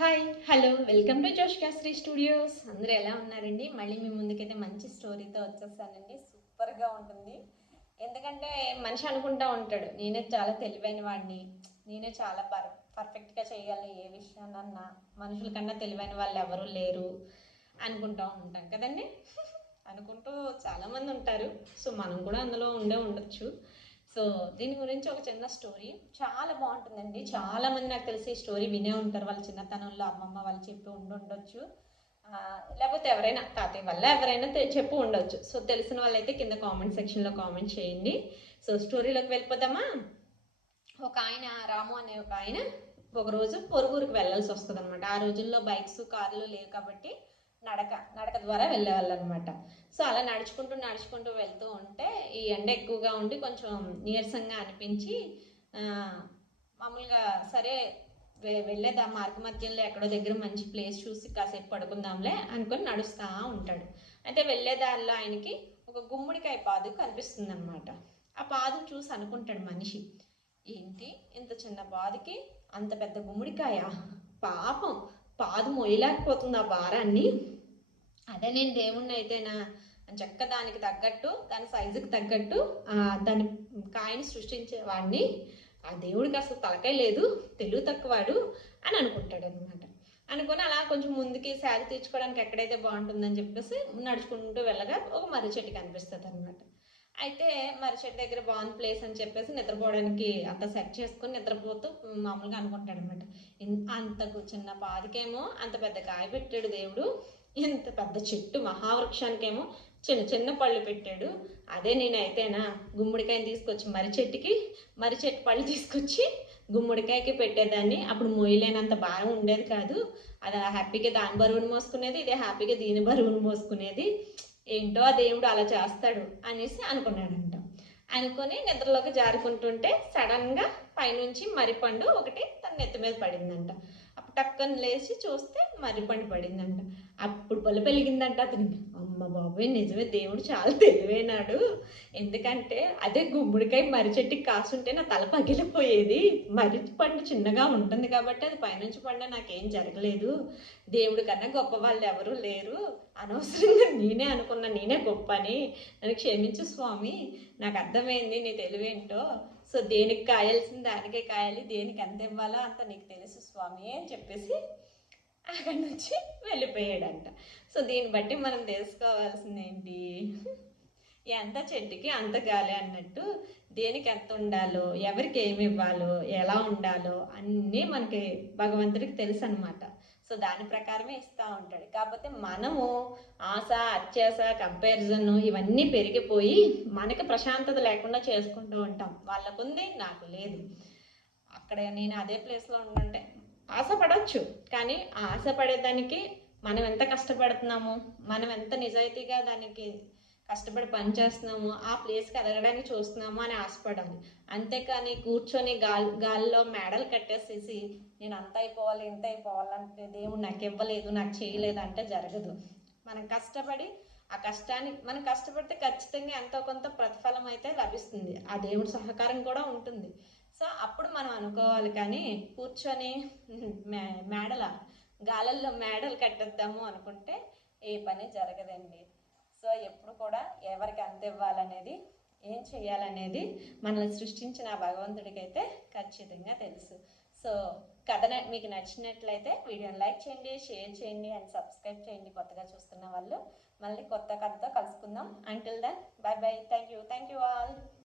Hi hello welcome to Joshkashri studios. అందరూ ఎలా ఉన్నారండి? మళ్ళీ మీ ముందుకైతే మంచి స్టోరీతో వచ్చేస్తానండి. సూపర్గా ఉంటుంది. ఎందుకంటే మనిషి అనుకుంటా ఉంటాడు, నేనే చాలా తెలివైన వాడిని, నేనే చాలా పర్ఫెక్ట్గా చేయగలను ఏ విషయాన్నన్నా, మనుషుల కన్నా తెలివైన వాళ్ళు ఎవరూ లేరు అనుకుంటూ ఉంటాం కదండి. అనుకుంటూ చాలామంది ఉంటారు. సో మనం కూడా అందులో ఉండొచ్చు. సో దీని గురించి ఒక చిన్న స్టోరీ చాలా బాగుంటుందండి. చాలామంది నాకు తెలిసి ఈ స్టోరీ వినే ఉంటారు. వాళ్ళ చిన్నతనంలో అమ్మమ్మ వాళ్ళు చెప్పి ఉండొచ్చు, లేకపోతే ఎవరైనా తాతయ్య వల్ల ఎవరైనా చెప్పి ఉండొచ్చు. సో తెలిసిన వాళ్ళైతే కింద కామెంట్ సెక్షన్లో కామెంట్ చేయండి. సో స్టోరీలోకి వెళ్ళిపోదామా? ఒక ఆయన, రాము అనే ఒక ఆయన ఒకరోజు పొరుగురికి వెళ్ళాల్సి వస్తుంది అనమాట. ఆ రోజుల్లో బైక్స్ కార్లు లేవు కాబట్టి నడక ద్వారా వెళ్ళేవాళ్ళు అనమాట. సో అలా నడుచుకుంటూ వెళ్తూ ఉంటే ఈ ఎండ ఎక్కువగా ఉండి కొంచెం నీరసంగా అనిపించి మామూలుగా సరే వెళ్ళేదా మార్గ మధ్యంలో ఎక్కడో దగ్గర మంచి ప్లేస్ చూసి కాసేపు పడుకుందాంలే అనుకొని నడుస్తూ ఉంటాడు. అయితే వెళ్ళేదారిలో ఆయనకి ఒక గుమ్మడికాయ పాదు కనిపిస్తుంది అనమాట. ఆ పాదు చూసి అనుకుంటాడు మనిషి, ఏంటి ఇంత చిన్న పాదుకి అంత పెద్ద గుమ్మడికాయ, పాపం పాదు మొయ్యలేకపోతుంది ఆ భారాన్ని, అదే నేను దేవుణ్ణి అయితేనా అని చక్క దానికి తగ్గట్టు దాని సైజుకి తగ్గట్టు దాని కాయని సృష్టించేవాడిని, ఆ దేవుడికి అసలు తలకాయ లేదు, తెలివి తక్కువాడు అని అనుకుంటాడు అనమాట. అనుకొని అలా కొంచెం ముందుకి శారీ తీర్చుకోవడానికి ఎక్కడైతే బాగుంటుందని చెప్పేసి నడుచుకుంటూ వెళ్ళగా ఒక మర్రి చెట్టు కనిపిస్తుంది అనమాట. అయితే మర్రి చెట్టు దగ్గర బాగుంది ప్లేస్ అని చెప్పేసి నిద్రపోవడానికి అంత సెట్ చేసుకొని నిద్రపోతూ మామూలుగా అనుకుంటాడు అనమాట. అంత చిన్న పాదికేమో అంత పెద్ద కాయ పెట్టాడు దేవుడు, ఇంత పెద్ద చెట్టు మహావృక్షానికేమో చిన్న చిన్న పళ్ళు పెట్టాడు, అదే నేనైతేనా గుమ్మడికాయని తీసుకొచ్చి మర్రి చెట్టు పళ్ళు తీసుకొచ్చి గుమ్మడికాయకి పెట్టేదాన్ని, అప్పుడు మొయ్యలేనంత భారం ఉండేది కాదు, అది హ్యాపీగా దాని బరువును మోసుకునేది, ఇదే హ్యాపీగా దీని బరువును మోసుకునేది, ఏంటో ఆ దేవుడు అలా చేస్తాడు అనేసి అనుకున్నాడంట. అనుకొని నిద్రలోకి జారుకుంటుంటే సడన్గా పైనుంచి మర్రిపండు ఒకటి తన నెత్తి మీద పడిందంట. అప్పుడు టక్కన లేచి చూస్తే మర్రిపండు పడిందంట. అప్పుడు బలు పెలిగిందంట అతనికి, అమ్మ బాబోయ్ నిజమే దేవుడు చాలా తెలివైనాడు, ఎందుకంటే అదే గుమ్మడికాయ మర్రి చెట్టుకి కాసుంటే నా తల పగిలిపోయేది, మర్రి పండు చిన్నగా ఉంటుంది కాబట్టి అది పైనుంచి పడినా నాకేం జరగలేదు, దేవుడి కన్నా గొప్ప వాళ్ళు ఎవరూ లేరు, అనవసరంగా నేనే అనుకున్నా నేనే గొప్ప అని, నన్ను క్షమించు స్వామి, నాకు అర్థమైంది నీ తెలివేంటో, సో దేనికి కాయాల్సింది దానికే కాయాలి, దేనికి ఎంత ఇవ్వాలో అంత నీకు తెలుసు స్వామి అని చెప్పేసి అక్కడి నుంచి వెళ్ళిపోయాడంట. సో దీన్ని బట్టి మనం తెలుసుకోవాల్సింది ఏంటి, ఎంత చెట్టుకి అంత గాలి అన్నట్టు, దేనికి ఎంత ఉండాలో, ఎవరికి ఏమి ఇవ్వాలో, ఎలా ఉండాలో అన్నీ మనకి భగవంతుడికి తెలుసు అనమాట. సో దాని ప్రకారమే ఇస్తూ ఉంటాడు. కాకపోతే మనము ఆశ, అత్యాశ, కంపారిజన్ ఇవన్నీ పెరిగిపోయి మనకి ప్రశాంతత లేకుండా చేసుకుంటూ ఉంటాం. వాళ్ళకుంది నాకు లేదు, అక్కడ నేను అదే ప్లేస్లో ఉండుంటే ఆశపడవచ్చు, కానీ ఆశపడేదానికి మనం ఎంత కష్టపడుతున్నాము, మనం ఎంత నిజాయితీగా దానికి కష్టపడి పనిచేస్తున్నాము, ఆ ప్లేస్కి ఎదగడానికి చూస్తున్నాము అని ఆశపడాలి. అంతేకాని కూర్చొని గాలిలో మేడలు కట్టేసేసి నేను అంత అయిపోవాలి ఇంత అయిపోవాలంటే దేవుడు నాకు ఇవ్వలేదు నాకు చేయలేదు అంటే జరగదు. మనం కష్టపడి ఆ కష్టాన్ని మనం కష్టపడితే ఖచ్చితంగా ఎంతో కొంత ప్రతిఫలం అయితే లభిస్తుంది, ఆ దేవుడి సహకారం కూడా ఉంటుంది. సో అప్పుడు మనం అనుకోవాలి, కానీ కూర్చొని గాలల్లో మేడలు కట్టేద్దాము అనుకుంటే ఏ పని జరగదండి. సో ఎప్పుడు కూడా ఎవరికి అంత ఇవ్వాలనేది, ఏం చేయాలనేది మనల్ని సృష్టించిన భగవంతుడికి అయితే ఖచ్చితంగా తెలుసు. సో కథ మీకు నచ్చినట్లయితే వీడియోని లైక్ చేయండి, షేర్ చేయండి అండ్ సబ్స్క్రైబ్ చేయండి కొత్తగా చూస్తున్న వాళ్ళు. మళ్ళీ కొత్త కథతో కలుసుకుందాం. Until then bye bye. Thank you all.